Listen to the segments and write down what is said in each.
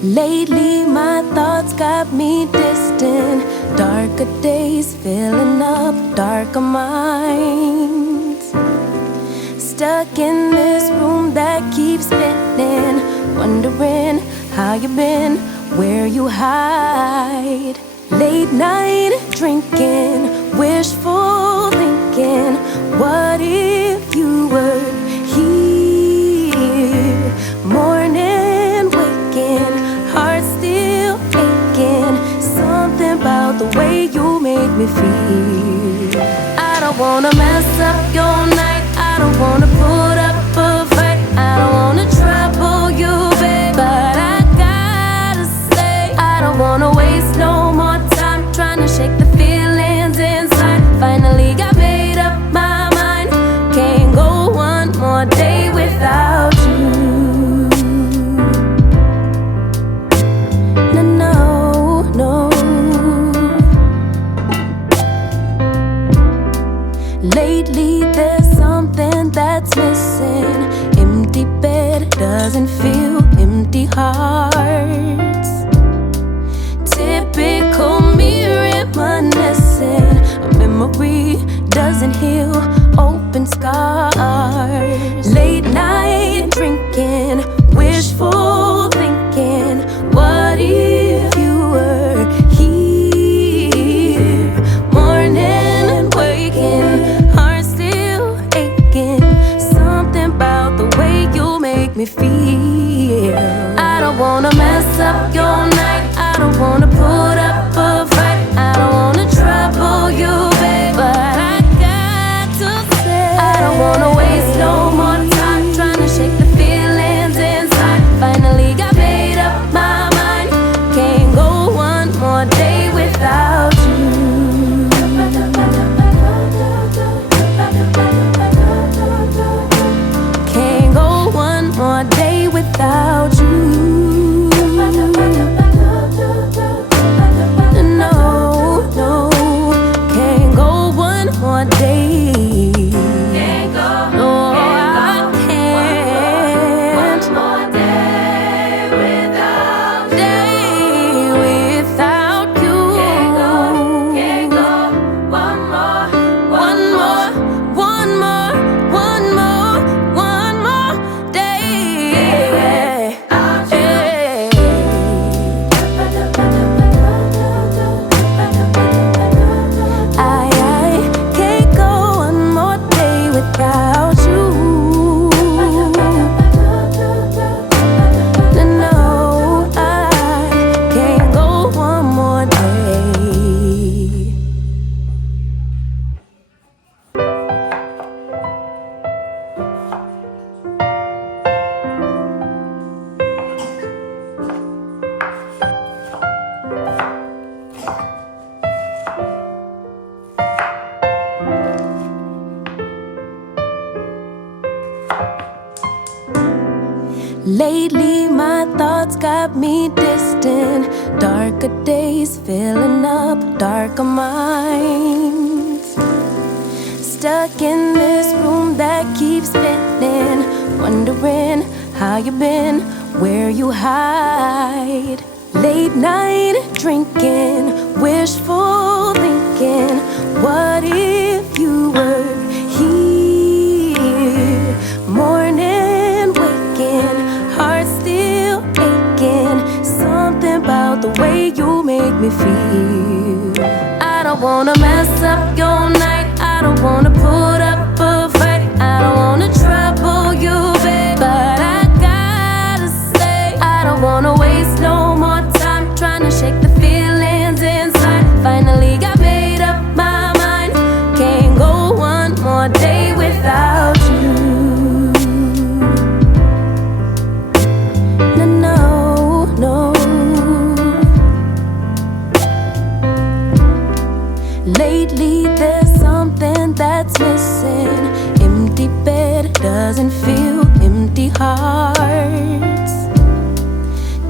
Lately my thoughts got me distant. Darker days filling up darker minds. Stuck in this room that keeps spinning, wondering how you been, where you hide. Late night drinking, wishful thinking, what if you were here? Morning waking, heart still aching. Something about the way you make me feel. I don't wanna mess up your night, I don't wanna put up a fight, I don't wanna trouble you, babe, but I gotta say, I don't wanna waste no more time trying to shake the feelings inside. Finally got made up my mind, can't go one more day without you. No. Lately there's something that's missing. Empty bed doesn't feel empty hearts. Typical me reminiscing. A memory doesn't heal open scars. Late night drinking, wishful thinking, what if you were here? Morning waking, heart still aching. Something about the way you make me feel. I don't wanna mess up your night, I don't wanna put up a fight, I don't wanna trouble you, babe, but I got to say, I don't wanna waste no more time trying to shake the feelings inside. Finally got made up my mind, can't go one more day without you. Can't go one more day without you. No, can't go one more day. Can't go, no, I can't. One more day without you. Can't go one more day. I can't go one more day without you. No, I can't go one more day. Lately my thoughts got me distant. Darker days filling up darker minds. Stuck in this room that keeps spinning, wondering how you been, where you hide. Late night drinking, wishful thinking, what if you were here? Morning waking, heart still aching. Something about the way you make me feel. I don't wanna mess up your night, I don't wanna put up a fight, I don't wanna trouble you, babe, but I gotta say, I don't wanna waste no more time trying to shake the feelings inside. Finally got made up my mind, can't go one more day without you. No. Lately there's something that's missing. Empty bed doesn't feel empty hearts.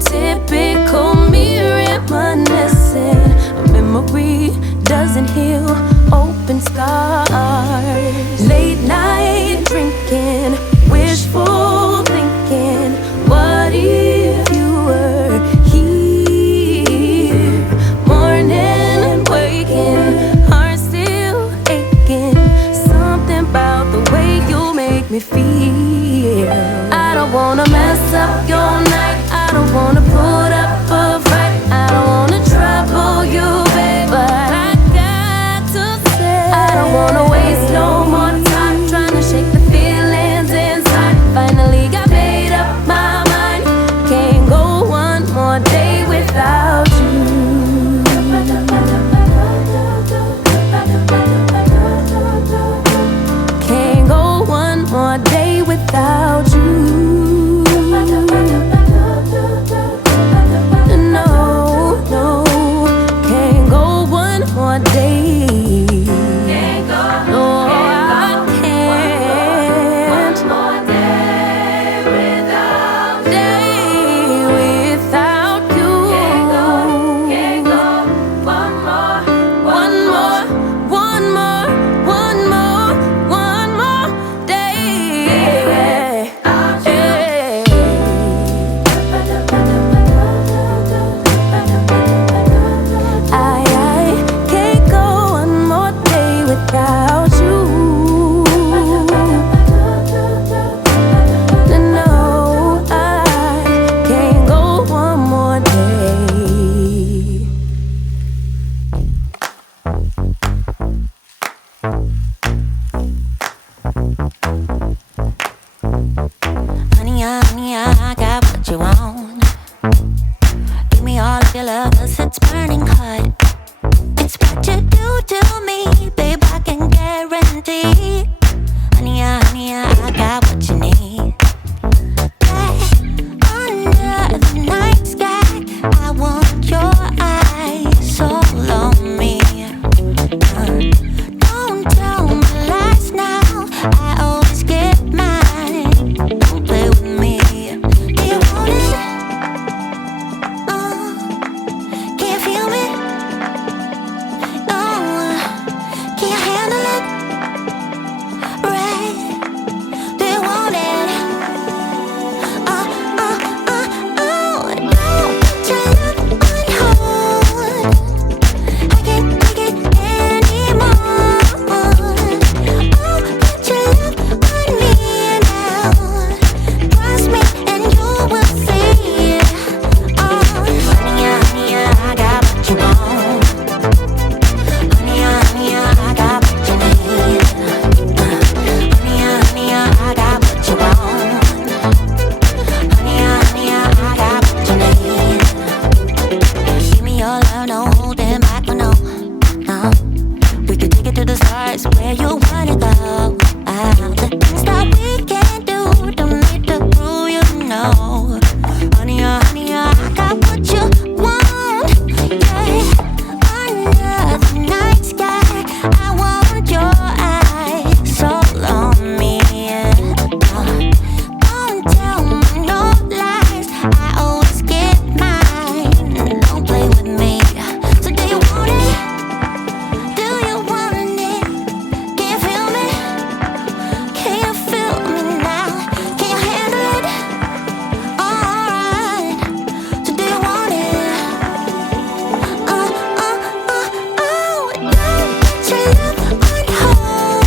Typical me reminiscing. A memory doesn't heal open scars. Late night drinking, wishful thinking, what if you were love us, it's burning hot. It's what you do to me, babe, I can guarantee. Honey, honey, I got what you need. Under the night sky, I want your eyes all on me. Don't tell me lies now, I always get mine. Don't play with me. Do you want it? Can you feel me? Can you handle it? Right? Do you want it? Don't put your love on hold. I can't take it anymore. Put your love on me now. Trust me and you will see. Honey, honey, I got what you want. Honey, honey, I got what you need. Honey, honey, I got what you want. Honey, honey, I got what you need. Give me your love, no holding back, no. We could take it to the stars where you wanna go. The things that we can do, don't need to prove you know. Honey, honey, I got what you want. Yeah. Under the night sky, I want your eyes all on me. Don't tell me no lies, I always get mine. Don't play with me. So do you want it? Do you want it? Can you feel me? Can you feel me now? Can you handle it? Alright. So do you want it? Don't put your love on hold.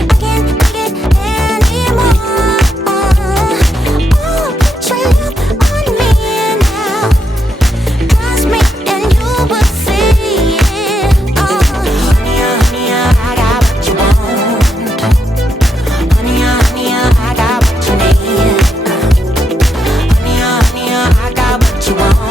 I can't take it anymore. Put your love on me now. Trust me and you will see. Honey, honey, I got what you want. Honey, honey, I got what you need. Honey, honey, I got what you want.